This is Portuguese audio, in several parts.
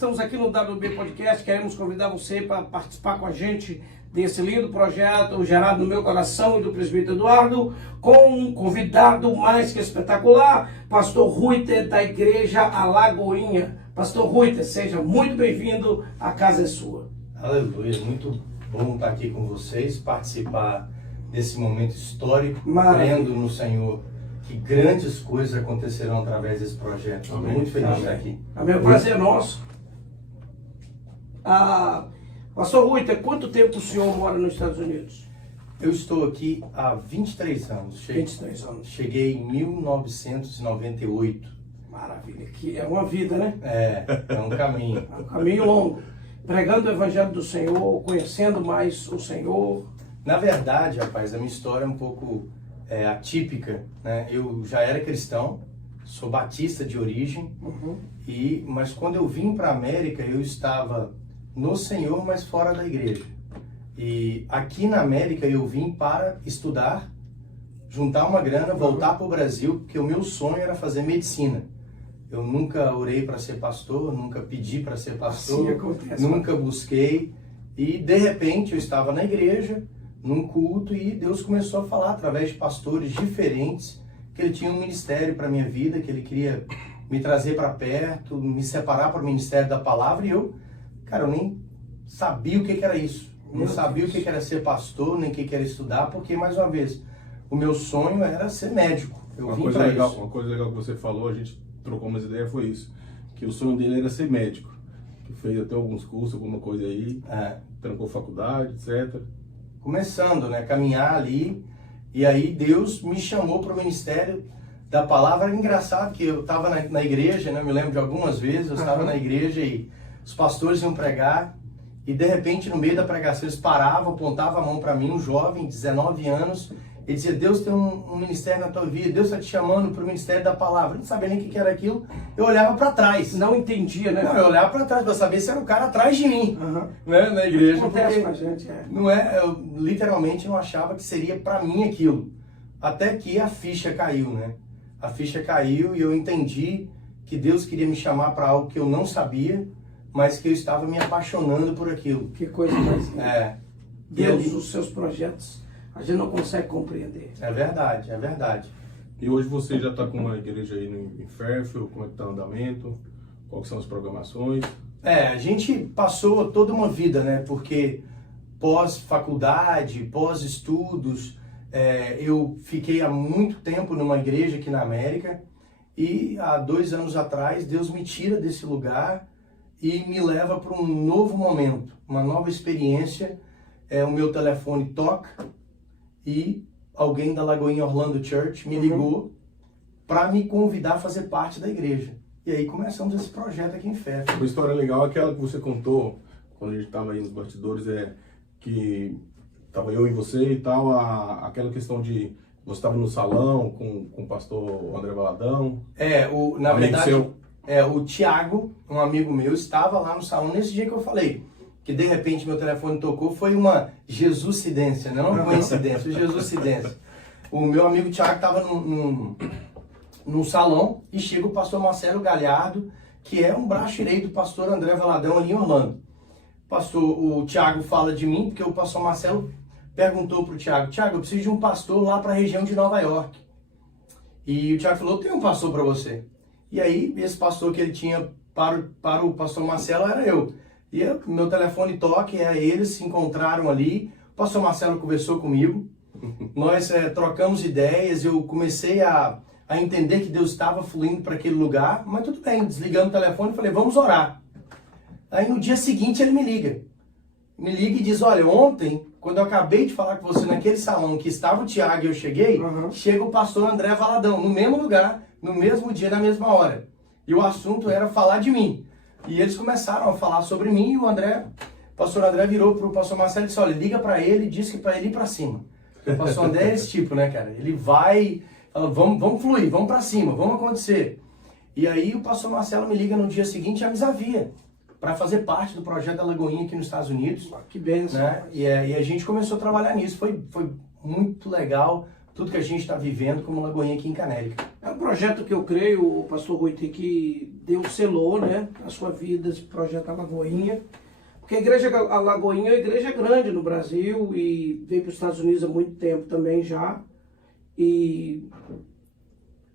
estamos aqui no WB Podcast, queremos convidar você para participar com a gente desse lindo projeto gerado no meu coração e do presbítero Eduardo, com um convidado mais que espetacular, pastor Ruiter, da Igreja Alagoinha. Pastor Ruiter, seja muito bem-vindo, a casa é sua. Aleluia, muito bom estar aqui com vocês, participar desse momento histórico, crendo no Senhor, que grandes coisas acontecerão através desse projeto. Estou muito feliz de estar aqui. Amém, o prazer é nosso. Pastor Ruiter, quanto tempo o senhor mora nos Estados Unidos? Eu estou aqui há 23 anos. 23 anos. Cheguei em 1998. Maravilha, que é uma vida, né? É um caminho. É um caminho longo. Pregando o Evangelho do Senhor, conhecendo mais o Senhor. Na verdade, rapaz, a minha história é um pouco atípica, né? Eu já era cristão, sou batista de origem, mas quando eu vim para a América, eu estava no Senhor, mas fora da igreja. E aqui na América eu vim para estudar, juntar uma grana, voltar para o Brasil, porque o meu sonho era fazer medicina. Eu nunca orei para ser pastor, nunca pedi para ser pastor, assim acontece, nunca busquei. E de repente eu estava na igreja, num culto, e Deus começou a falar através de pastores diferentes que Ele tinha um ministério para minha vida, que Ele queria me trazer para perto, me separar para o ministério da palavra. E eu nem sabia o que era isso. Não sabia o que era ser pastor, nem o que era estudar, porque, mais uma vez, o meu sonho era ser médico. Uma coisa legal que você falou, a gente trocou umas ideias, foi isso. Que o sonho dele era ser médico. Que fez até alguns cursos, alguma coisa aí, trancou faculdade, etc. Começando, né, caminhar ali. E aí Deus me chamou para o ministério da palavra. Era engraçado que eu estava na igreja, né, me lembro de algumas vezes, eu estava na igreja e os pastores iam pregar. E de repente, no meio da pregação, eles paravam, apontavam a mão para mim, um jovem, 19 anos, e dizia: Deus tem um ministério na tua vida, Deus está te chamando para o ministério da palavra. Eu não sabia nem o que era aquilo, eu olhava para trás. Não entendia, né? Não, eu olhava para trás para saber se era o cara atrás de mim, né, na igreja. Acontece com a gente, eu literalmente não achava que seria para mim aquilo. Até que a ficha caiu, né? A ficha caiu e eu entendi que Deus queria me chamar para algo que eu não sabia, mas que eu estava me apaixonando por aquilo. Que coisa mais linda. Deus, ali, os seus projetos, a gente não consegue compreender. É verdade, é verdade. E hoje você já está com uma igreja aí em Fairfield, como é que está o andamento? Quais são as programações? A gente passou toda uma vida, né? Porque pós-faculdade, pós-estudos, eu fiquei há muito tempo numa igreja aqui na América e há 2 anos atrás Deus me tira desse lugar e me leva para um novo momento, uma nova experiência. O meu telefone toca e alguém da Lagoinha Orlando Church me ligou para me convidar a fazer parte da igreja. E aí começamos esse projeto aqui em Fairfield. Uma história legal, aquela que você contou, quando a gente estava aí nos bastidores, que estava eu e você e tal, aquela questão de você estava no salão com o pastor André Valadão. Na verdade, o Tiago, um amigo meu, estava lá no salão nesse dia que eu falei. Que de repente meu telefone tocou, foi uma Jesuscidência, não uma coincidência, Jesuscidência. O meu amigo Tiago estava num salão e chega o pastor Marcelo Galhardo, que é um braço direito do pastor André Valadão ali em Orlando. O Tiago fala de mim, porque o pastor Marcelo perguntou para o Tiago: Tiago, eu preciso de um pastor lá para a região de Nova York. E o Tiago falou: eu tenho um pastor para você. E aí, esse pastor que ele tinha para o pastor Marcelo era eu. E meu telefone toca, eles se encontraram ali, o pastor Marcelo conversou comigo, nós trocamos ideias, eu comecei a entender que Deus estava fluindo para aquele lugar, mas tudo bem, desligando o telefone, falei: vamos orar. Aí no dia seguinte ele me liga e diz: olha, ontem, quando eu acabei de falar com você naquele salão que estava o Tiago e eu cheguei, chega o pastor André Valadão, no mesmo lugar, no mesmo dia, na mesma hora. E o assunto era falar de mim. E eles começaram a falar sobre mim e o pastor André virou pro pastor Marcelo e disse: olha, liga para ele e diz que para ele ir para cima. O pastor André é esse tipo, né, cara? Ele vai, fala: vamos fluir, vamos para cima, vamos acontecer. E aí o pastor Marcelo me liga no dia seguinte e avisa para fazer parte do projeto da Lagoinha aqui nos Estados Unidos. Que bênção. Né? E a gente começou a trabalhar nisso. Foi muito legal tudo que a gente está vivendo como Lagoinha aqui em Canérica. É um projeto que eu creio, o pastor Ruiter, que Deus selou, né, a sua vida, esse projeto Alagoinha. Porque a igreja Alagoinha é uma igreja grande no Brasil e veio para os Estados Unidos há muito tempo também já. E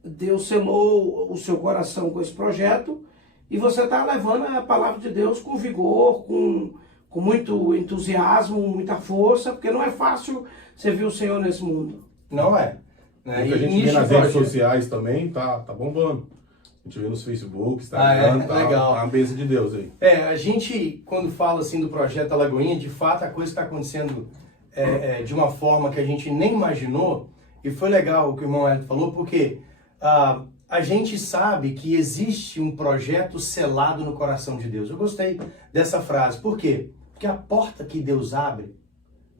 Deus selou o seu coração com esse projeto e você está levando a palavra de Deus com vigor, com muito entusiasmo, muita força, porque não é fácil servir o Senhor nesse mundo. Não é. Né? O que a gente vê nas redes sociais também tá bombando. A gente vê nos Facebook, Instagram, legal. Tá a bênção de Deus aí. A gente, quando fala assim do projeto Alagoinha, de fato a coisa está acontecendo de uma forma que a gente nem imaginou, e foi legal o que o irmão Hélio falou, porque a gente sabe que existe um projeto selado no coração de Deus. Eu gostei dessa frase. Por quê? Porque a porta que Deus abre,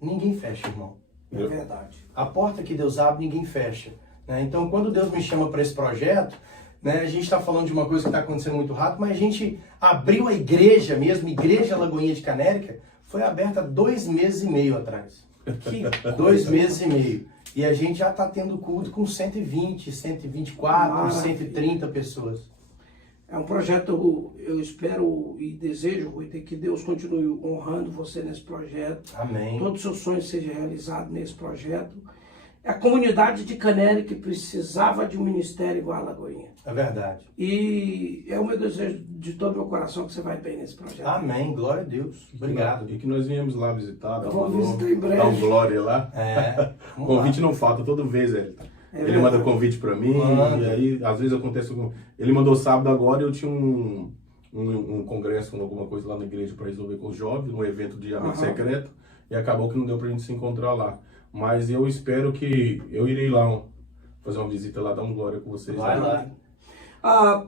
ninguém fecha, irmão. É verdade. A porta que Deus abre, ninguém fecha. Né? Então, quando Deus me chama para esse projeto, né, a gente está falando de uma coisa que está acontecendo muito rápido, mas a gente abriu a igreja mesmo, Igreja Lagoinha de Canérica, foi aberta 2 meses e meio atrás. 2 meses e meio. E a gente já está tendo culto com 120, 124, 130 pessoas. É um projeto, eu espero e desejo, Rui, que Deus continue honrando você nesse projeto. Amém. Todos os seus sonhos sejam realizados nesse projeto. A comunidade de Canérica que precisava de um ministério igual a Alagoinha. É verdade. E é o meu desejo de todo o meu coração que você vai bem nesse projeto. Amém. Glória a Deus. Obrigado. E que nós viemos lá visitar, dar em breve. Dar um glória lá. O convite não falta toda vez, ele manda convite pra mim, e aí às vezes acontece algum... Ele mandou sábado agora, eu tinha um congresso, alguma coisa lá na igreja para resolver com os jovens, um evento de amigo secreto, e acabou que não deu pra gente se encontrar lá. Mas eu espero que eu irei lá fazer uma visita lá, dar um glória com vocês. Vai lá.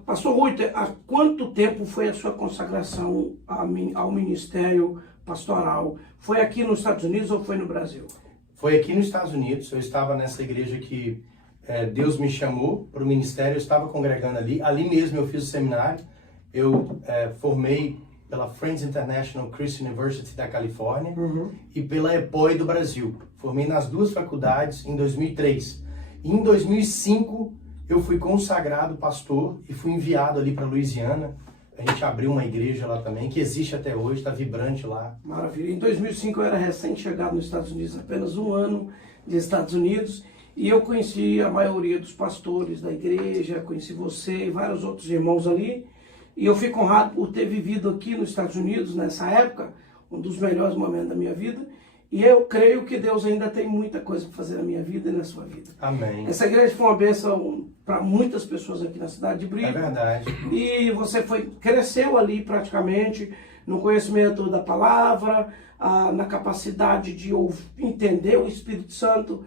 Pastor Rui, há quanto tempo foi a sua consagração ao ministério pastoral? Foi aqui nos Estados Unidos ou foi no Brasil? Foi aqui nos Estados Unidos. Eu estava nessa igreja que Deus me chamou para o ministério. Eu estava congregando ali. Ali mesmo eu fiz o seminário. Eu formei pela Friends International Christian University da Califórnia e pela EPOI do Brasil. Formei nas 2 faculdades em 2003. E em 2005 eu fui consagrado pastor e fui enviado ali para Louisiana. A gente abriu uma igreja lá também, que existe até hoje, está vibrante lá. Maravilha. Em 2005 eu era recém-chegado nos Estados Unidos, apenas 1 ano de Estados Unidos, e eu conheci a maioria dos pastores da igreja, conheci você e vários outros irmãos ali, e eu fico honrado por ter vivido aqui nos Estados Unidos nessa época, um dos melhores momentos da minha vida, e eu creio que Deus ainda tem muita coisa para fazer na minha vida e na sua vida. Amém. Essa igreja foi uma bênção para muitas pessoas aqui na cidade de Brito. É verdade. E você cresceu ali praticamente no conhecimento da palavra, na capacidade de entender o Espírito Santo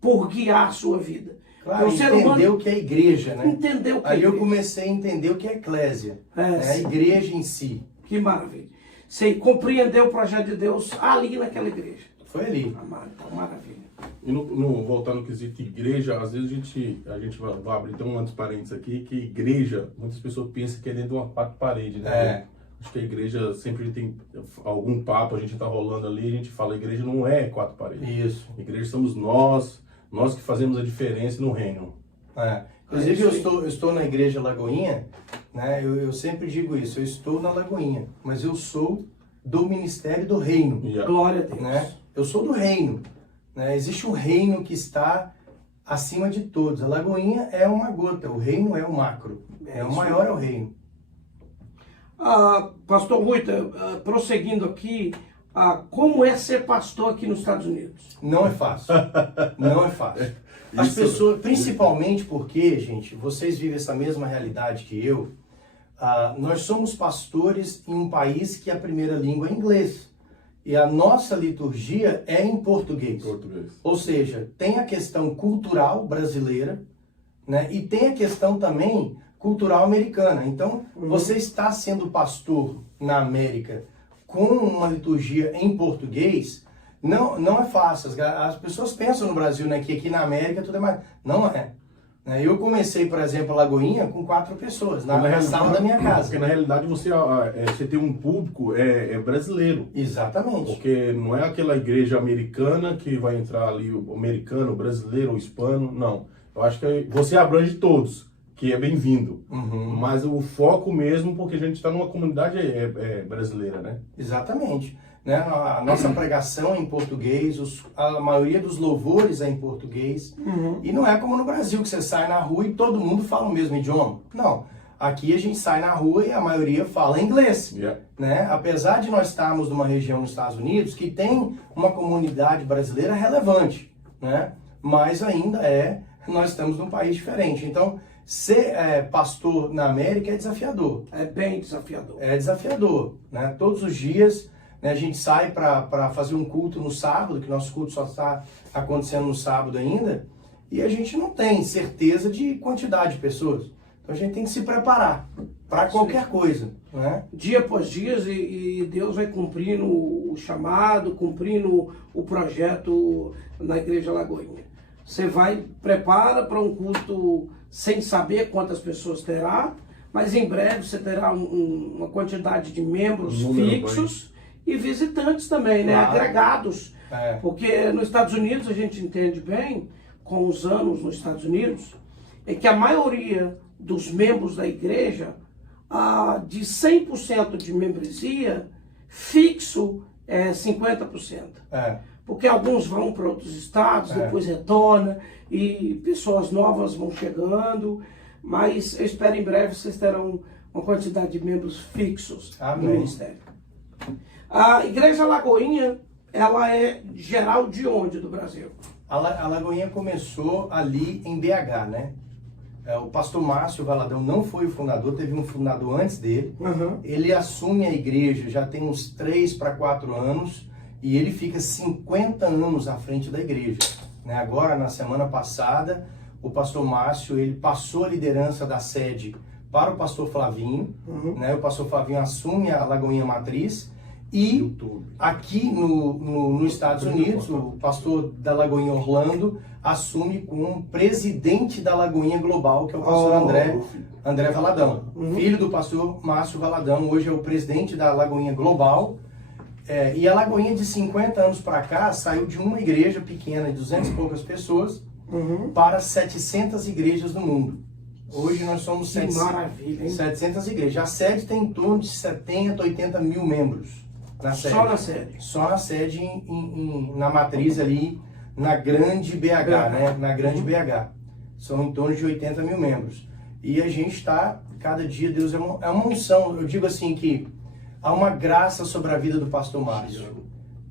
por guiar a sua vida. Claro, entender o que é a igreja, né? Entender o que Aí é eu igreja. comecei a entender o que é eclésia, a igreja em si. Que maravilha. Você compreendeu o projeto de Deus ali naquela igreja. Foi ali. Então, maravilha. E voltar no quesito igreja, às vezes a gente vai abrir então um parênteses aqui, que igreja, muitas pessoas pensam que é dentro de uma 4 paredes, né? Acho que a igreja sempre tem algum papo, a gente tá rolando ali, a gente fala, a igreja não é 4 paredes. Isso. A igreja somos nós que fazemos a diferença no reino. Inclusive eu estou na igreja Lagoinha, né? Eu sempre digo isso, eu estou na Lagoinha, mas eu sou do ministério do reino. Glória a Deus. Né? Eu sou do reino. Né? Existe um reino que está acima de todos. A Lagoinha é uma gota, o reino é o macro. O maior é o reino. Pastor Rui, prosseguindo aqui, como é ser pastor aqui nos Estados Unidos? Não é fácil. Não é fácil. As pessoas, principalmente porque, gente, vocês vivem essa mesma realidade que eu, nós somos pastores em um país que a primeira língua é inglês. E a nossa liturgia é em português. Ou seja, tem a questão cultural brasileira, né? E tem a questão também cultural americana. Então, você está sendo pastor na América com uma liturgia em português, não é fácil. As pessoas pensam no Brasil, né, que aqui na América tudo é mais... Não é. Eu comecei, por exemplo, a Lagoinha com 4 pessoas, na sala da minha casa. Porque na realidade você tem um público brasileiro. Exatamente. Porque não é aquela igreja americana que vai entrar ali o americano, o brasileiro, o hispano, não. Eu acho que você abrange todos. que é bem-vindo. Uhum. Mas o foco mesmo, porque a gente está numa comunidade brasileira, né? Exatamente. Né? A nossa pregação é em português, a maioria dos louvores é em português. Uhum. E não é como no Brasil, que você sai na rua e todo mundo fala o mesmo idioma. Não. Aqui a gente sai na rua e a maioria fala inglês. Yeah. Né? Apesar de nós estarmos numa região nos Estados Unidos que tem uma comunidade brasileira relevante, né? Mas ainda nós estamos num país diferente. Então, ser pastor na América é desafiador. É bem desafiador. É desafiador, né? Todos os dias, né, a gente sai para fazer um culto no sábado, que nosso culto só está acontecendo no sábado ainda, e a gente não tem certeza de quantidade de pessoas. Então a gente tem que se preparar para qualquer coisa, né? Dia após dia, e Deus vai cumprindo o chamado, cumprindo o projeto na Igreja Lagoinha. Você vai, prepara para um culto sem saber quantas pessoas terá, mas em breve você terá uma quantidade de membros fixos e visitantes também, né? Claro. Agregados. É. Porque nos Estados Unidos a gente entende bem, com os anos nos Estados Unidos, é que a maioria dos membros da igreja, de 100% de membresia, fixo é 50%. Porque alguns vão para outros estados, depois retornam, e pessoas novas vão chegando, mas eu espero em breve vocês terão uma quantidade de membros fixos no ministério. A Igreja Lagoinha, ela é geral de onde do Brasil? A Lagoinha começou ali em BH, né? O pastor Márcio Valadão não foi o fundador, teve um fundador antes dele. Uhum. Ele assume a igreja já tem uns 3 para 4 anos e ele fica 50 anos à frente da igreja. Né? Agora, na semana passada, o pastor Márcio ele passou a liderança da sede para o pastor Flavinho. Né? O pastor Flavinho assume a Lagoinha Matriz. E aqui nos Estados Unidos, o pastor da Lagoinha Orlando assume como presidente da Lagoinha Global, que é o pastor André Valadão. Filho do pastor Márcio Valadão, hoje é o presidente da Lagoinha Global. E a Lagoinha de 50 anos para cá saiu de uma igreja pequena de 200 e poucas pessoas para 700 igrejas no mundo. Hoje nós somos 700 igrejas. A sede tem em torno de 70, 80 mil membros. Só na sede? Só na sede, na matriz ali, na grande BH, né? Na grande BH. São em torno de 80 mil membros. E a gente está, cada dia, Deus é uma unção. Eu digo assim que há uma graça sobre a vida do pastor Márcio.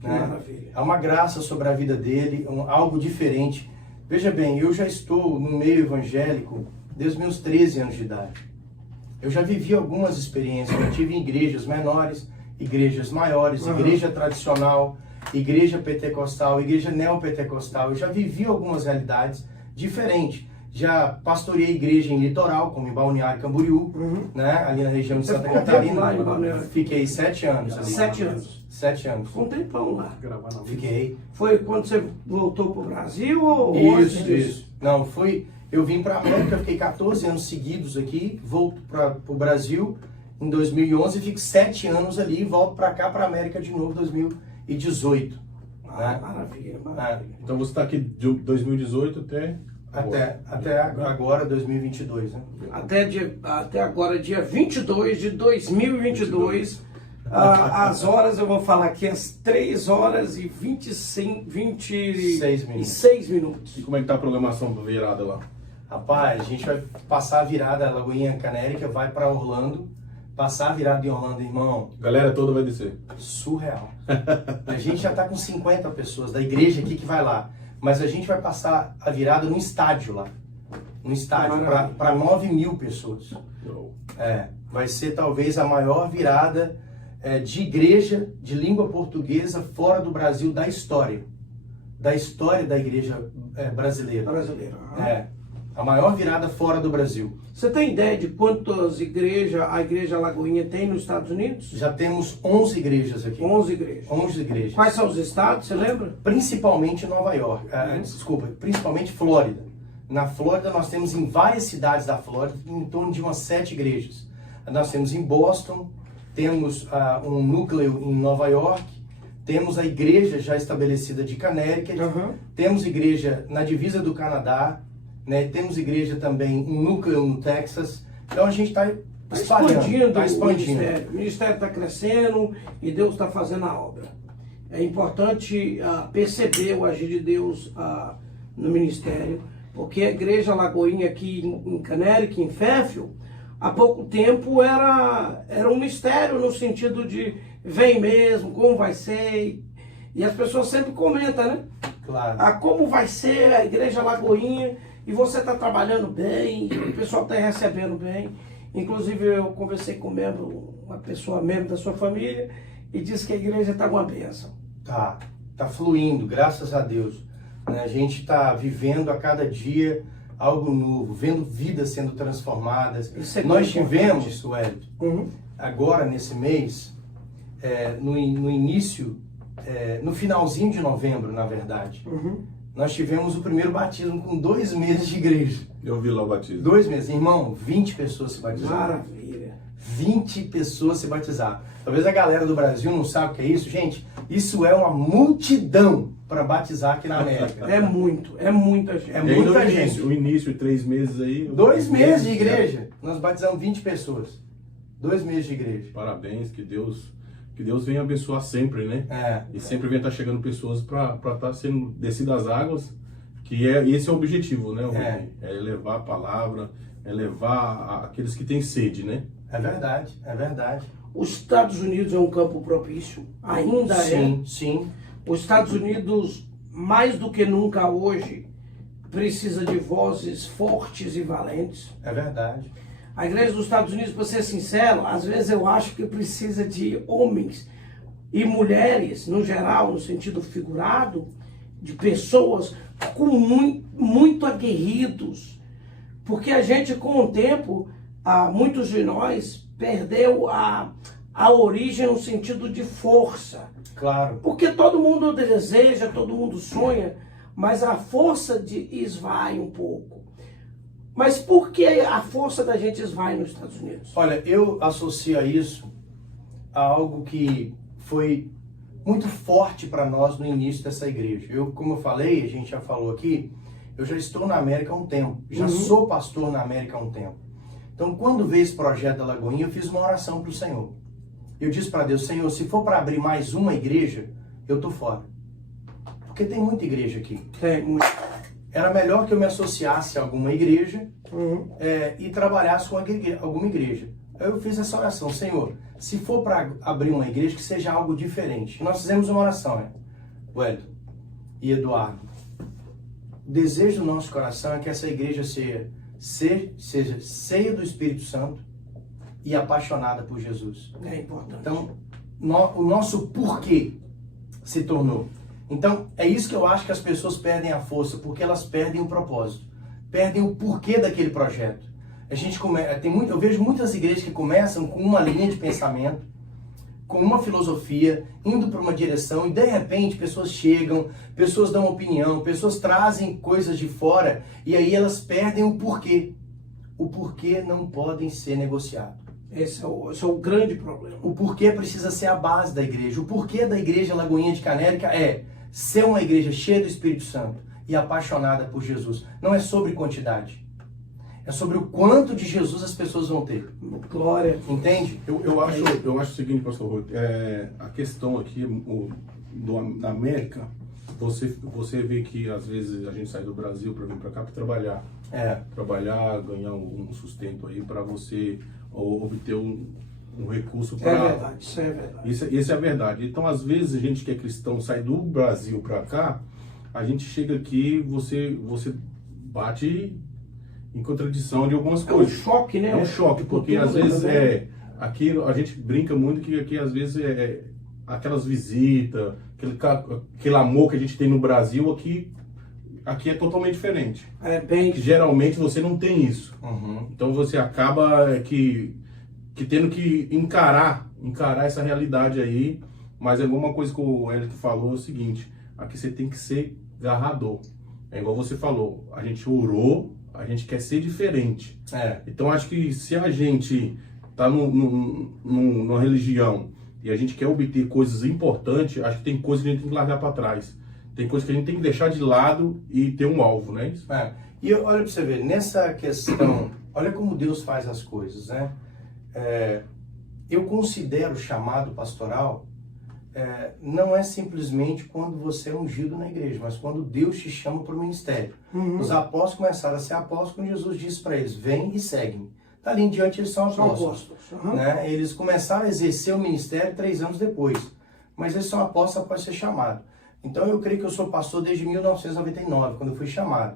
Né? Maravilha. Há uma graça sobre a vida dele, algo diferente. Veja bem, eu já estou no meio evangélico desde os meus 13 anos de idade. Eu já vivi algumas experiências, eu tive em igrejas menores, igrejas maiores, igreja tradicional, igreja pentecostal, igreja neopentecostal. Eu já vivi algumas realidades diferentes. Já pastoreei igreja em litoral, como em Balneário Camboriú, né? Ali na região de Santa Catarina. Fiquei 7 anos ali. 7 anos? 7 anos. Um tempão lá. Fiquei. Foi quando você voltou para o Brasil ou antes disso? Isso. Não, eu vim para a América, fiquei 14 anos seguidos aqui, volto para o Brasil em 2011, fico 7 anos ali e volto para cá, para a América de novo em 2018. Né? Maravilha. Então você está aqui de 2018 até agora, 2022. Né? Até agora, dia 22 de 2022, as horas eu vou falar aqui, às 3 horas e 26 minutos. E como é que tá a programação do virada lá? Rapaz, a gente vai passar a virada, a Lagoinha Canérica vai para Orlando. Passar a virada em Orlando, irmão. A galera toda vai descer. Surreal. A gente já tá com 50 pessoas da igreja aqui que vai lá. Mas a gente vai passar a virada no estádio lá. No estádio, para 9 mil pessoas. Vai ser talvez a maior virada de igreja de língua portuguesa fora do Brasil da história. Da história da igreja brasileira. A maior virada fora do Brasil. Você tem ideia de quantas igrejas a Igreja Lagoinha tem nos Estados Unidos? Já temos 11 igrejas aqui. 11 igrejas. 11 igrejas. Quais são os estados, você lembra? Principalmente Nova York. Principalmente Flórida. Na Flórida nós temos em várias cidades da Flórida em torno de umas 7 igrejas. Nós temos em Boston, temos um núcleo em Nova York, temos a igreja já estabelecida de Connecticut, temos igreja na divisa do Canadá, né? Temos igreja também em Núcleo, no Texas. Então a gente está expandindo, está expandindo. O ministério está crescendo e Deus está fazendo a obra. É importante perceber o agir de Deus no ministério, porque a igreja Lagoinha aqui em Canérica, em Fairfield, há pouco tempo era um mistério no sentido de vem mesmo, como vai ser, e as pessoas sempre comentam, né? Claro. Como vai ser a igreja Lagoinha, e você está trabalhando bem, o pessoal está recebendo bem. Inclusive eu conversei com uma pessoa membro da sua família, e disse que a igreja está uma bênção. Tá fluindo, graças a Deus. Né? A gente está vivendo a cada dia algo novo, vendo vidas sendo transformadas. Nós tivemos, Wellington, agora nesse mês, no início, no finalzinho de novembro, na verdade, nós tivemos o primeiro batismo com 2 meses de igreja. Eu vi lá o batismo. 2 meses. Irmão, 20 pessoas se batizaram. Maravilha. 20 pessoas se batizaram. Talvez a galera do Brasil não saiba o que é isso. Gente, isso é uma multidão para batizar aqui na América. É muita gente. É muita gente. O início, 3 meses aí. 2 meses de igreja. Nós batizamos 20 pessoas. 2 meses de igreja. Parabéns, que Deus venha abençoar sempre, né? E sempre vem estar chegando pessoas para estar sendo descidas as águas, que esse é o objetivo, né? É levar a palavra, é levar aqueles que têm sede, né? É verdade, é verdade. Os Estados Unidos é um campo propício, ainda é. Sim. Os Estados Unidos, mais do que nunca hoje, precisa de vozes fortes e valentes. É verdade. A igreja dos Estados Unidos, para ser sincero, às vezes eu acho que precisa de homens e mulheres, no geral, no sentido figurado, de pessoas com muito aguerridos. Porque a gente, com o tempo, muitos de nós perdeu a origem no sentido de força. Claro. Porque todo mundo deseja, todo mundo sonha, mas a força esvai um pouco. Mas por que a força da gente esvai nos Estados Unidos? Olha, eu associo isso a algo que foi muito forte para nós no início dessa igreja. Como eu falei, a gente já falou aqui, eu já estou na América há um tempo. Já sou pastor na América há um tempo. Então, quando veio esse projeto da Lagoinha, eu fiz uma oração para o Senhor. Eu disse para Deus, Senhor, se for para abrir mais uma igreja, eu tô fora. Porque tem muita igreja aqui. Tem muito. Era melhor que eu me associasse a alguma igreja e trabalhasse com alguma igreja. Aí eu fiz essa oração, Senhor, se for para abrir uma igreja, que seja algo diferente. Nós fizemos uma oração, Wellington e Eduardo. O desejo do nosso coração é que essa igreja seja cheia do Espírito Santo e apaixonada por Jesus. É importante. Então, o nosso porquê se tornou. Então, é isso que eu acho que as pessoas perdem a força, porque elas perdem o propósito, perdem o porquê daquele projeto. Eu vejo muitas igrejas que começam com uma linha de pensamento, com uma filosofia, indo para uma direção, e de repente pessoas chegam, pessoas dão opinião, pessoas trazem coisas de fora, e aí elas perdem o porquê. O porquê não podem ser negociado. Esse é o grande problema. O porquê precisa ser a base da igreja. O porquê da igreja Lagoinha de Canérica é ser uma igreja cheia do Espírito Santo e apaixonada por Jesus. Não é sobre quantidade. É sobre o quanto de Jesus as pessoas vão ter. Glória. Entende? Eu acho o seguinte, pastor Ruth, a questão aqui da América, você vê que às vezes a gente sai do Brasil para vir para cá para trabalhar. Trabalhar, ganhar um sustento aí para você obter um recurso para... É verdade, isso é verdade. Isso é a verdade. Então, às vezes, a gente que é cristão sai do Brasil para cá, a gente chega aqui, você bate em contradição de algumas coisas. É um choque, né? É um choque, porque às vezes aqui a gente brinca muito que aqui às vezes aquelas visitas, aquele amor que a gente tem no Brasil, aqui é totalmente diferente. Geralmente você não tem isso. Então você acaba que tendo que encarar essa realidade aí. Mas é alguma coisa que o Wellington falou, é o seguinte: aqui você tem que ser garrador. É igual você falou, a gente orou, a gente quer ser diferente. Então acho que se a gente tá numa religião e a gente quer obter coisas importantes, acho que tem coisas que a gente tem que largar para trás. Tem coisas que a gente tem que deixar de lado e ter um alvo, não é isso? E olha para você ver, nessa questão, olha como Deus faz as coisas, né? Eu considero o chamado pastoral, não é simplesmente quando você é ungido na igreja, mas quando Deus te chama para o ministério. Os apóstolos começaram a ser apóstolos quando Jesus disse para eles, vem e segue-me. Dali em diante eles são apóstolos. Né? Eles começaram a exercer o ministério 3 anos depois, mas eles são apóstolos após ser chamado. Então eu creio que eu sou pastor desde 1999, quando eu fui chamado.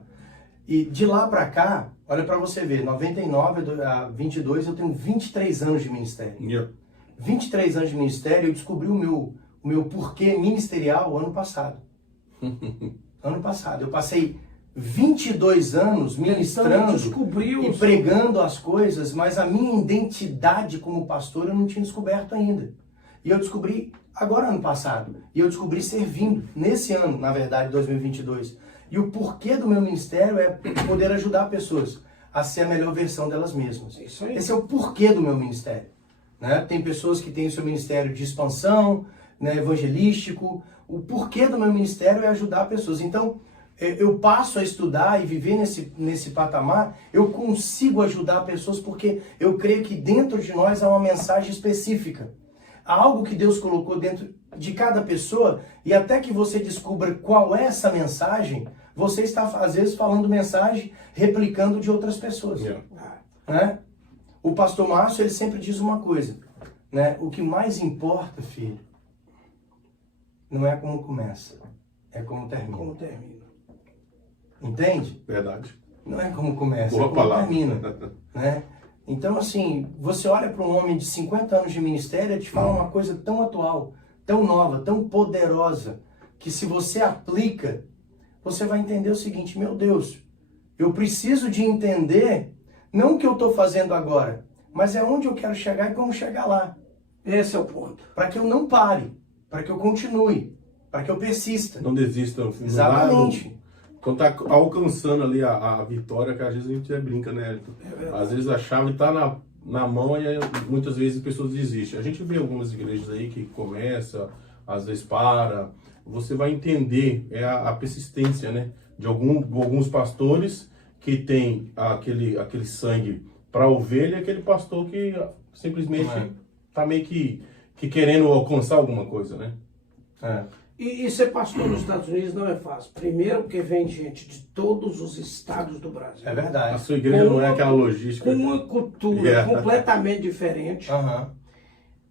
E de lá para cá, olha para você ver, 99 a 22 eu tenho 23 anos de ministério. 23 anos de ministério, eu descobri o meu porquê ministerial ano passado. Ano passado. Eu passei 22 anos ministrando e pregando as coisas, mas a minha identidade como pastor eu não tinha descoberto ainda. E eu descobri agora ano passado. E eu descobri servindo nesse ano, na verdade, 2022. E o porquê do meu ministério é poder ajudar pessoas a ser a melhor versão delas mesmas. Isso aí. Esse é o porquê do meu ministério. Né? Tem pessoas que têm o seu ministério de expansão, né, evangelístico. O porquê do meu ministério é ajudar pessoas. Então, eu passo a estudar e viver nesse patamar, eu consigo ajudar pessoas porque eu creio que dentro de nós há uma mensagem específica. Há algo que Deus colocou dentro de cada pessoa e até que você descubra qual é essa mensagem, você está, às vezes, falando mensagem, replicando de outras pessoas. Né? O pastor Márcio, ele sempre diz uma coisa, né? O que mais importa, filho, não é como começa, é como termina. Como termina. Entende? Verdade. Não é como começa, Boa é como palavra. termina. Né? Então, assim, você olha para um homem de 50 anos de ministério e te fala uma coisa tão atual, tão nova, tão poderosa, que se você aplica, você vai entender o seguinte, meu Deus, eu preciso de entender, não o que eu estou fazendo agora, mas é onde eu quero chegar e como chegar lá. Esse é o ponto. Para que eu não pare, para que eu continue, para que eu persista. Não desista. Exatamente. Quando tá alcançando ali a vitória, que às vezes a gente brinca, né, Elton? Às vezes a chave tá na mão e aí, muitas vezes as pessoas desistem. A gente vê algumas igrejas aí que começa, às vezes para. Você vai entender a persistência, né, de alguns pastores que tem aquele sangue para ovelha e aquele pastor que simplesmente tá meio que querendo alcançar alguma coisa, né? E ser pastor nos Estados Unidos não é fácil. Primeiro porque vem gente de todos os estados do Brasil. É verdade. A sua igreja não é aquela logística. Com uma cultura completamente diferente.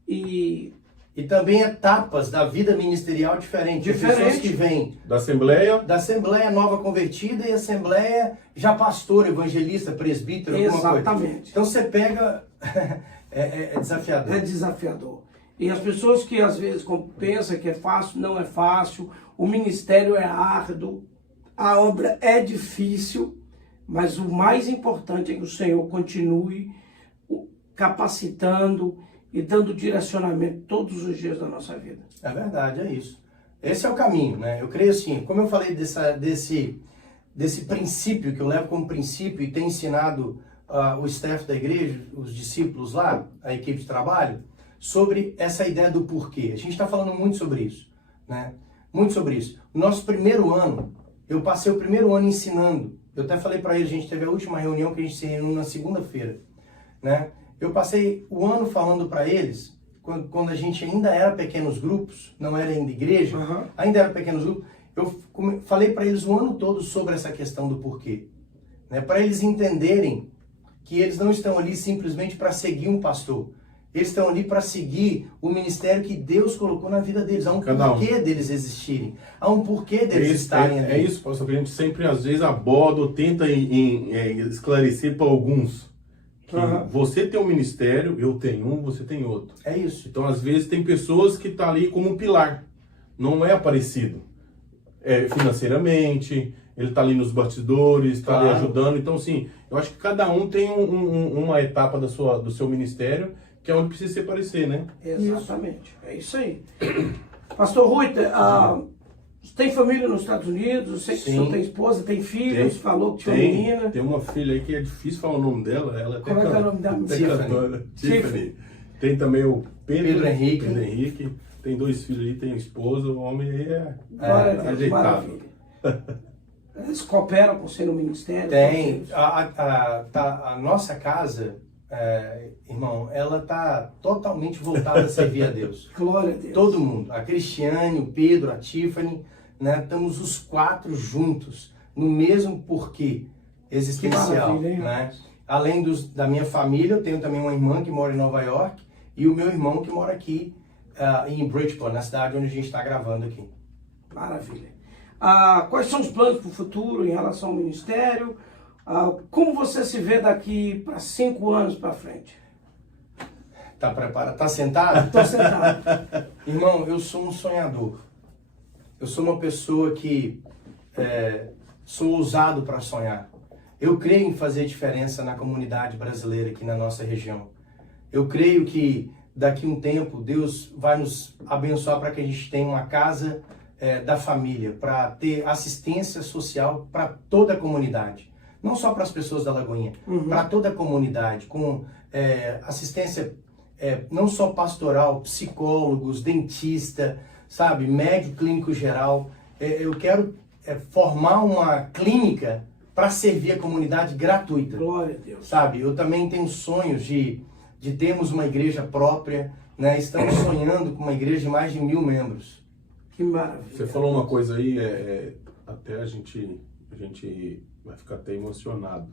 E também etapas da vida ministerial diferentes. Pessoas que vêm da Assembleia nova convertida e Assembleia já pastor, evangelista, presbítero, alguma coisa. Exatamente. Então você pega... é desafiador. É desafiador. E as pessoas que às vezes pensam que é fácil, não é fácil. O ministério é árduo, a obra é difícil, mas o mais importante é que o Senhor continue capacitando e dando direcionamento todos os dias da nossa vida. É verdade, é isso. Esse é o caminho, né? Eu creio assim, como eu falei desse princípio que eu levo como princípio e tenho ensinado o staff da igreja, os discípulos lá, a equipe de trabalho, sobre essa ideia do porquê. A gente está falando muito sobre isso, né? Muito sobre isso. Nosso primeiro ano, eu passei o primeiro ano ensinando. Eu até falei para eles, a gente teve a última reunião que a gente se reuniu na segunda-feira, né? Eu passei o ano falando para eles, quando a gente ainda era pequenos grupos, não era ainda igreja, ainda era pequenos grupos, eu falei para eles o ano todo sobre essa questão do porquê, né? Para eles entenderem que eles não estão ali simplesmente para seguir um pastor. Eles estão ali para seguir o ministério que Deus colocou na vida deles. Há um porquê deles existirem. Há um porquê deles estarem ali. É isso, pastor, que a gente sempre, às vezes, aborda ou tenta esclarecer para alguns. Que você tem um ministério, eu tenho um, você tem outro. É isso. Então, às vezes, tem pessoas que estão ali como um pilar. Não é aparecido. Financeiramente, ele está ali nos bastidores, está ali ajudando. Então, assim, eu acho que cada um tem uma etapa do seu ministério que é onde precisa se parecer, né? Exatamente. É isso aí. Pastor Reuter, tem família nos Estados Unidos? Eu sei que o senhor tem esposa, tem filhos, falou que tinha uma menina. Tem uma filha aí que é difícil falar o nome dela. Ela Como é que é o nome da menina? Tiffany. Tem também o Pedro Henrique. Tem 2 filhos aí, tem esposa, o homem aí é ajeitado. Maravilha. Eles cooperam com você no ministério? Tem. A nossa casa, irmão, ela tá totalmente voltada a servir a Deus. Glória a Deus. Todo mundo. A Cristiane, o Pedro, a Tiffany, né? Estamos os 4 juntos no mesmo porquê existencial, né? Além da minha família, eu tenho também uma irmã que mora em Nova York e o meu irmão que mora aqui em Bridgeport, na cidade onde a gente está gravando aqui. Maravilha. Quais são os planos para o futuro em relação ao ministério? Como você se vê daqui para 5 anos para frente? Tá preparado? Tá sentado? Estou sentado. Irmão, eu sou um sonhador. Eu sou uma pessoa que sou ousado para sonhar. Eu creio em fazer diferença na comunidade brasileira aqui na nossa região. Eu creio que daqui a um tempo Deus vai nos abençoar para que a gente tenha uma casa da família, para ter assistência social para toda a comunidade. Não só para as pessoas da Lagoinha, para toda a comunidade, com assistência não só pastoral, psicólogos, dentista, sabe, médico clínico geral. Eu quero formar uma clínica para servir a comunidade gratuita. Glória a Deus. Sabe, eu também tenho sonhos de termos uma igreja própria, né? Estamos sonhando com uma igreja de mais de 1000 membros. Que maravilha. Você falou uma coisa aí, até a gente vai ficar até emocionado,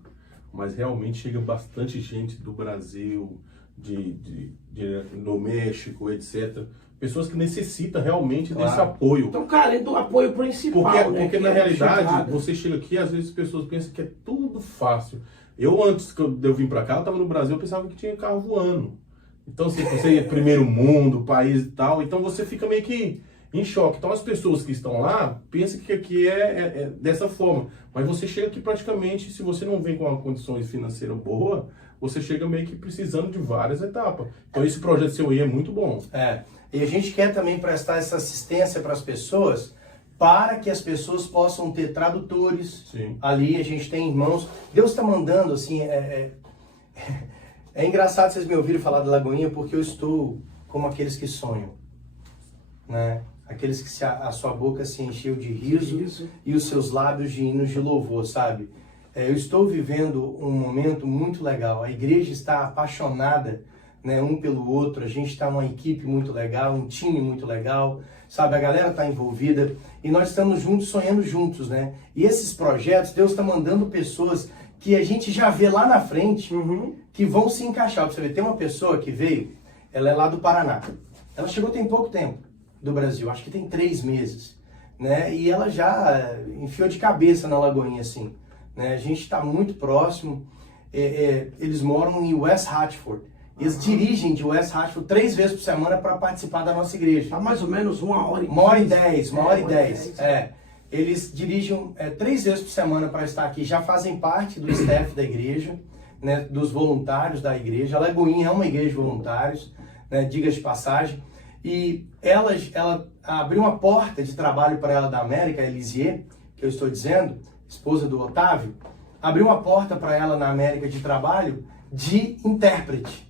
mas realmente chega bastante gente do Brasil, do México, etc. Pessoas que necessitam realmente desse apoio. Então, carente do apoio principal, porque na realidade, você chega aqui e às vezes as pessoas pensam que é tudo fácil. Eu, antes de eu vir pra cá, eu estava no Brasil, eu pensava que tinha carro voando. Então, se você é primeiro mundo, país e tal, então você fica meio que em choque. Então, as pessoas que estão lá pensam que aqui é dessa forma. Mas você chega aqui praticamente, se você não vem com uma condições financeiras boa, você chega meio que precisando de várias etapas. Então, esse projeto seu aí é muito bom. E a gente quer também prestar essa assistência para as pessoas, para que as pessoas possam ter tradutores. Sim. Ali a gente tem irmãos. Deus está mandando, assim, é engraçado vocês me ouvirem falar da Lagoinha, porque eu estou como aqueles que sonham, né? Aqueles que a sua boca se encheu de riso e os seus lábios de hinos de louvor, sabe? Eu estou vivendo um momento muito legal. A igreja está apaixonada, né, um pelo outro. A gente está uma equipe muito legal, um time muito legal, sabe? A galera está envolvida e nós estamos juntos, sonhando juntos, né? E esses projetos, Deus está mandando pessoas que a gente já vê lá na frente, que vão se encaixar. Pra você ver, tem uma pessoa que veio, ela é lá do Paraná. Ela chegou tem pouco tempo do Brasil, acho que tem 3 meses, né? E ela já enfiou de cabeça na Lagoinha, assim, né? A gente está muito próximo. Eles moram em West Hartford. Eles dirigem de West Hartford 3 vezes por semana para participar da nossa igreja. Está mais ou menos 1h10. 1h10, 1h10. Eles dirigem 3 vezes por semana para estar aqui. Já fazem parte do staff da igreja, né, dos voluntários da igreja. A Lagoinha é uma igreja de voluntários, né, diga de passagem. E ela abriu uma porta de trabalho para ela da América, a Elisier, que eu estou dizendo, esposa do Otávio, abriu uma porta para ela na América de trabalho de intérprete,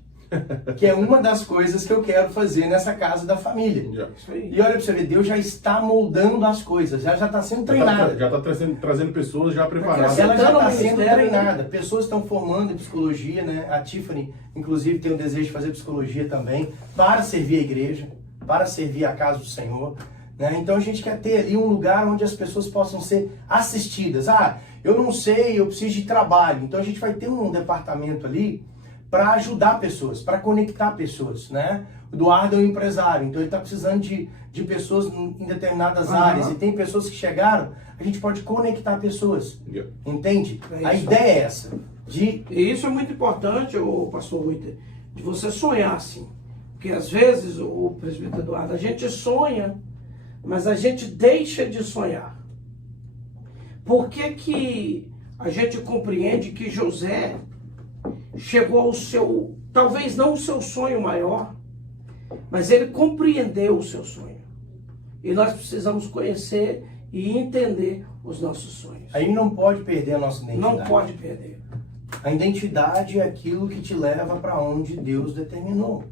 que é uma das coisas que eu quero fazer nessa casa da família. E olha para você ver, Deus já está moldando as coisas, já está sendo treinada. Já está trazendo pessoas já preparadas. Ela já está sendo treinada. Pessoas estão formando em psicologia, né? A Tiffany, inclusive, tem o desejo de fazer psicologia também, para servir a igreja, para servir a casa do Senhor. Né? Então a gente quer ter ali um lugar onde as pessoas possam ser assistidas. Eu não sei, eu preciso de trabalho. Então a gente vai ter um departamento ali para ajudar pessoas, para conectar pessoas, né? O Eduardo é um empresário, então ele está precisando de pessoas em determinadas áreas. E tem pessoas que chegaram, a gente pode conectar pessoas. Entende? A ideia é essa. E isso é muito importante, pastor Ruiter, de você sonhar assim. Porque às vezes, o presbítero Eduardo, a gente sonha, mas a gente deixa de sonhar. Por que a gente compreende que José chegou ao seu, talvez não o seu sonho maior, mas ele compreendeu o seu sonho. E nós precisamos conhecer e entender os nossos sonhos. A gente não pode perder a nossa identidade. Não pode perder. A identidade é aquilo que te leva para onde Deus determinou.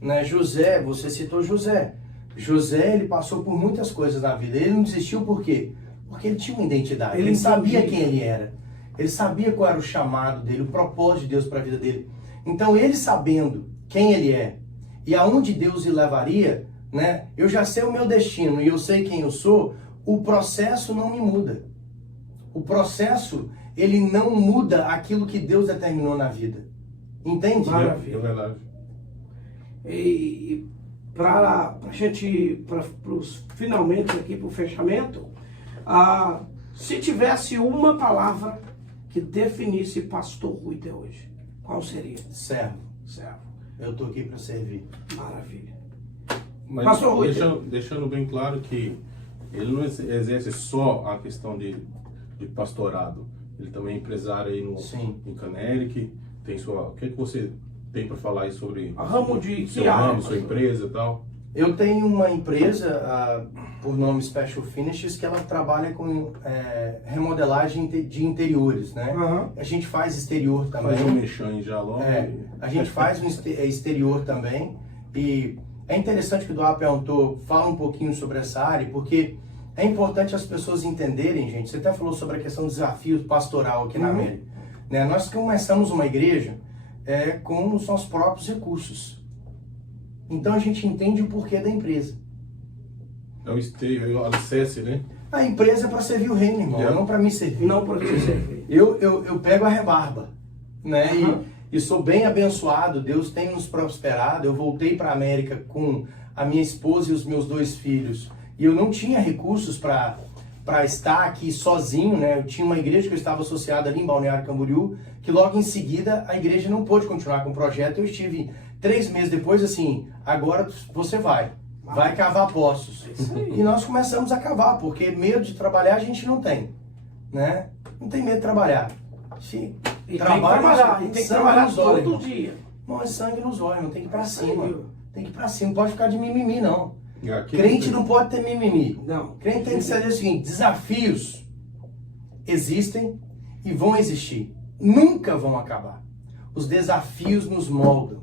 Né? José, você citou José. José, ele passou por muitas coisas na vida. Ele não desistiu por quê? Porque ele tinha uma identidade, Ele ele sabia entendia. quem ele era. Ele sabia qual era o chamado dele, o propósito de Deus para a vida dele. Então, ele sabendo quem ele é e aonde Deus o levaria, né? Eu já sei o meu destino e eu sei quem eu sou, o processo não me muda. O processo, ele não muda aquilo que Deus determinou na vida. Entende? Maravilha. É verdade. E para a gente, finalmente aqui para o fechamento, se tivesse uma palavra que definisse Pastor Rui de hoje, qual seria? Servo. Servo. Eu estou aqui para servir. Maravilha. Mas Pastor Rui, deixando bem claro que ele não exerce só a questão de pastorado. Ele também é empresário aí Sim. em Canéric. Tem o que você tem para falar aí sobre ramo de seu que área, ramo, sua pastor? empresa e tal? Eu tenho uma empresa por nome Special Finishes que ela trabalha com remodelagem de interiores, né? Aham. A gente faz exterior também. Faz um mexão já logo. A gente faz um exterior também. E é interessante que o Eduardo perguntou, fala um pouquinho sobre essa área, porque é importante as pessoas entenderem, gente. Você até falou sobre a questão do desafio pastoral aqui na América. Né? Nós começamos uma igreja com os nossos próprios recursos. Então a gente entende o porquê da empresa. É o esteio, é o alicerce, né? A empresa é para servir o reino, irmão, não para me servir. Não para te servir. Eu pego a rebarba, né? Uhum. E sou bem abençoado, Deus tem nos prosperado. Eu voltei para a América com a minha esposa e os meus 2 filhos. E eu não tinha recursos para estar aqui sozinho, né? Eu tinha uma igreja que eu estava associado ali em Balneário Camboriú, que logo em seguida a igreja não pôde continuar com o projeto. Eu estive 3 meses depois, assim, agora você vai cavar poços. Isso aí. E nós começamos a cavar, porque medo de trabalhar a gente não tem, né? Não tem medo de trabalhar. Se E tem que trabalhar, e tem que trabalhar todo dia. Não é sangue nos olhos, não tem que ir pra Isso cima. aí. Tem que ir pra cima, não pode ficar de mimimi, não. E aqui Crente tem- não pode ter mimimi. Não. Crente tem que saber o seguinte: desafios existem e vão existir. Nunca vão acabar. Os desafios nos moldam.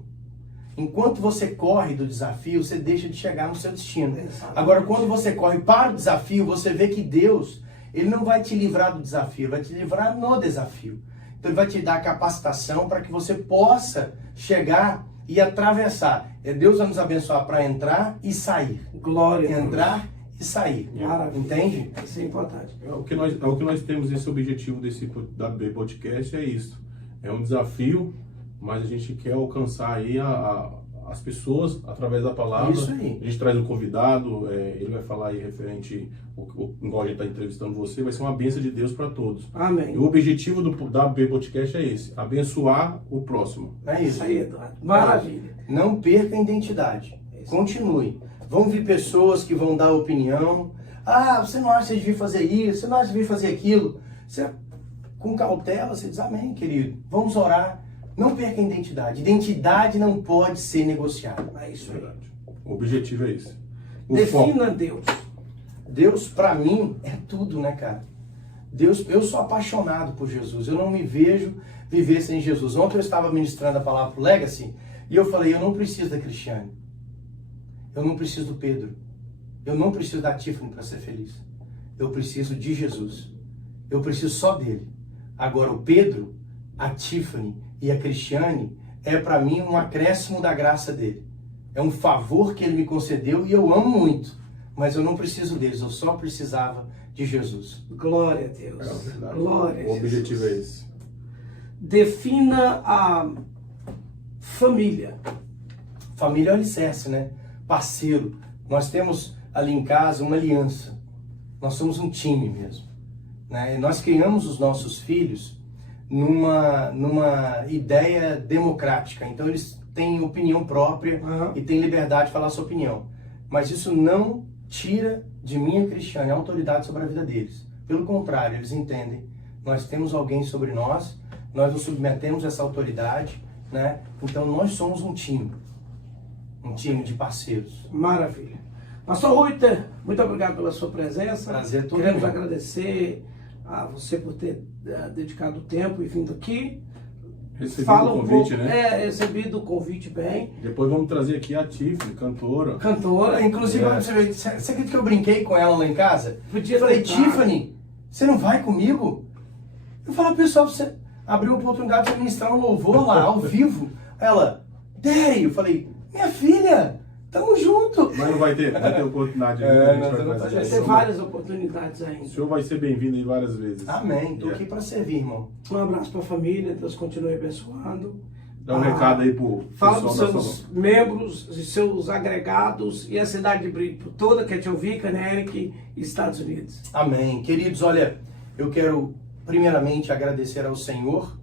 Enquanto você corre do desafio, você deixa de chegar no seu destino. Exatamente. Agora, quando você corre para o desafio, você vê que Deus, Ele não vai te livrar do desafio, Ele vai te livrar no desafio. Então, Ele vai te dar capacitação para que você possa chegar e atravessar. Deus vai nos abençoar para entrar e sair. Glória a Deus. Entrar e sair. Maravilha. Entende? Isso é importante. O que nós temos, esse objetivo da B Podcast é isso. É um desafio, mas a gente quer alcançar aí as pessoas através da palavra. Isso aí. A gente traz um convidado, ele vai falar aí referente, igual a gente está entrevistando você, vai ser uma bênção de Deus para todos. E Amém. o objetivo da B Podcast é esse, abençoar o próximo. É Isso isso. aí, Eduardo. Maravilha. Não perca a identidade. Continue. Vão vir pessoas que vão dar opinião. Ah, você não acha que você devia fazer isso? Você não acha que devia fazer aquilo? Você, com cautela, você diz, amém, querido. Vamos orar. Não perca a identidade. Identidade não pode ser negociada. É isso aí. Verdade. O objetivo é esse. O foco. Defina Deus. Deus, pra mim, é tudo, né, cara? Deus, eu sou apaixonado por Jesus. Eu não me vejo viver sem Jesus. Ontem eu estava ministrando a palavra pro Legacy e eu falei, eu não preciso da Cristiane. Eu não preciso do Pedro. Eu não preciso da Tiffany para ser feliz. Eu preciso de Jesus. Eu preciso só dele. Agora, o Pedro, a Tiffany e a Cristiane é para mim um acréscimo da graça dele. É um favor que ele me concedeu e eu amo muito. Mas eu não preciso deles, eu só precisava de Jesus. Glória a Deus. É verdade. Glória a O objetivo Jesus. é esse. Defina a família. Família é o alicerce, né? Parceiro. Nós temos ali em casa uma aliança. Nós somos um time mesmo. Né? E nós criamos os nossos filhos numa ideia democrática. Então eles têm opinião própria e têm liberdade de falar a sua opinião. Mas isso não tira de mim e Cristiane a autoridade sobre a vida deles. Pelo contrário, eles entendem. Nós temos alguém sobre nós, nós nos submetemos a essa autoridade, né? Então nós somos um time de parceiros. Maravilha. Pastor Reuter, muito obrigado pela sua presença. Prazer todo Queremos meu. agradecer a você por ter dedicado o tempo e vindo aqui. Recebido Fala o um convite, pouco, né? Recebido o convite bem. Depois vamos trazer aqui a Tiffany, cantora. Cantora. Inclusive, você acredita que eu brinquei com ela lá em casa? Podia Eu falei, ter dado. Tiffany, Você não vai comigo? Eu falo, pessoal, você abriu a oportunidade de ministrar um louvor lá, ao vivo. Ela, Terry, eu falei, minha filha, tamo junto. Mas não vai ter oportunidade. Vai ter várias oportunidades ainda. O senhor vai ser bem-vindo aí várias vezes. Amém, tô aqui para servir, irmão. Um abraço para a família, Deus continue abençoando. Dá um recado aí pro Fala para os pessoal da seus sua... membros e seus agregados e a cidade de Bridgeport toda quer te ouvir, Caneric e Estados Unidos. Amém. Queridos, olha, eu quero primeiramente agradecer ao Senhor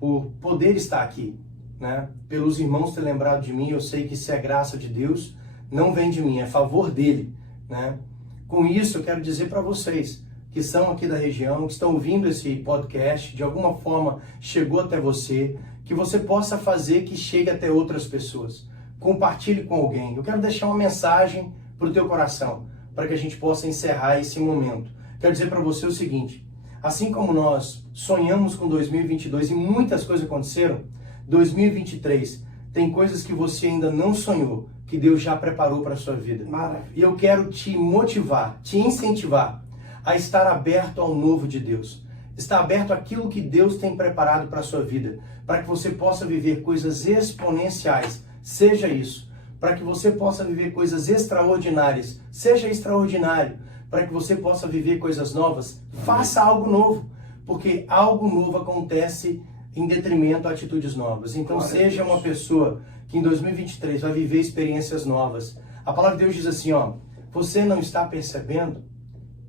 por poder estar aqui, né? Pelos irmãos terem lembrado de mim, eu sei que isso é graça de Deus, não vem de mim, é favor dele, né? Com isso, eu quero dizer para vocês que são aqui da região, que estão ouvindo esse podcast, de alguma forma chegou até você, que você possa fazer que chegue até outras pessoas. Compartilhe com alguém. Eu quero deixar uma mensagem para o teu coração, para que a gente possa encerrar esse momento. Quero dizer para você o seguinte, assim como nós sonhamos com 2022 e muitas coisas aconteceram, 2023 tem coisas que você ainda não sonhou, que Deus já preparou para a sua vida. Maravilha. E eu quero te motivar, te incentivar a estar aberto ao novo de Deus. Estar aberto àquilo que Deus tem preparado para a sua vida, para que você possa viver coisas exponenciais, seja isso. Para que você possa viver coisas extraordinárias, seja extraordinário. Para que você possa viver coisas novas, faça algo novo. Porque algo novo acontece em detrimento a atitudes novas. Então seja uma pessoa que em 2023 vai viver experiências novas. A palavra de Deus diz assim, ó, você não está percebendo?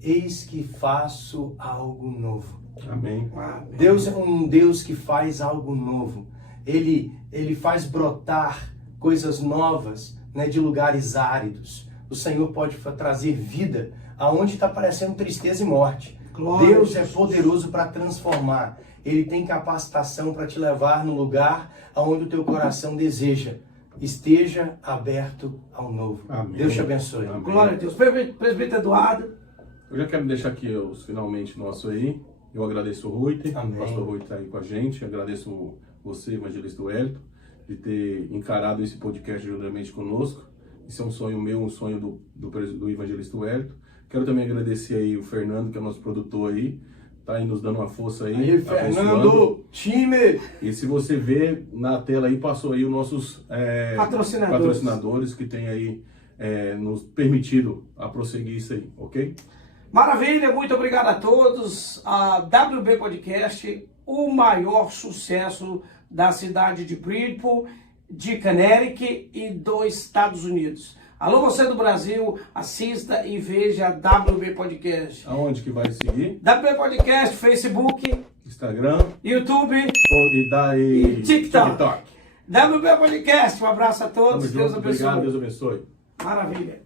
Eis que faço algo novo. Amém. Deus é um Deus que faz algo novo. Ele faz brotar coisas novas, né, de lugares áridos. O Senhor pode trazer vida aonde está parecendo tristeza e morte. Glória Deus a é Jesus. poderoso para transformar. Ele tem capacitação para te levar no lugar aonde o teu coração deseja. Esteja aberto ao novo. Amém. Deus te abençoe. Amém. Glória a Deus. Presbítero Eduardo. Eu já quero deixar aqui os finalmente nossos aí. Eu agradeço o Ruiter, Amém. o pastor Ruiter está aí com a gente. Agradeço você, evangelista Wellington, de ter encarado esse podcast juntamente conosco. Isso é um sonho meu, um sonho do evangelista Wellington. Quero também agradecer aí o Fernando, que é nosso produtor aí. Tá aí nos dando uma força aí. Aí, abençoando. Fernando, time! E se você ver na tela aí, passou aí os nossos patrocinadores que tem aí nos permitido a prosseguir isso aí, ok? Maravilha, muito obrigado a todos. A WB Podcast, o maior sucesso da cidade de Bridgeport, de Caneric e dos Estados Unidos. Alô, você do Brasil, assista e veja a WB Podcast. Aonde que vai seguir? WB Podcast, Facebook, Instagram YouTube e TikTok. WB Podcast, um abraço a Tamo todos, Deus junto, abençoe. obrigado, Deus abençoe. Maravilha.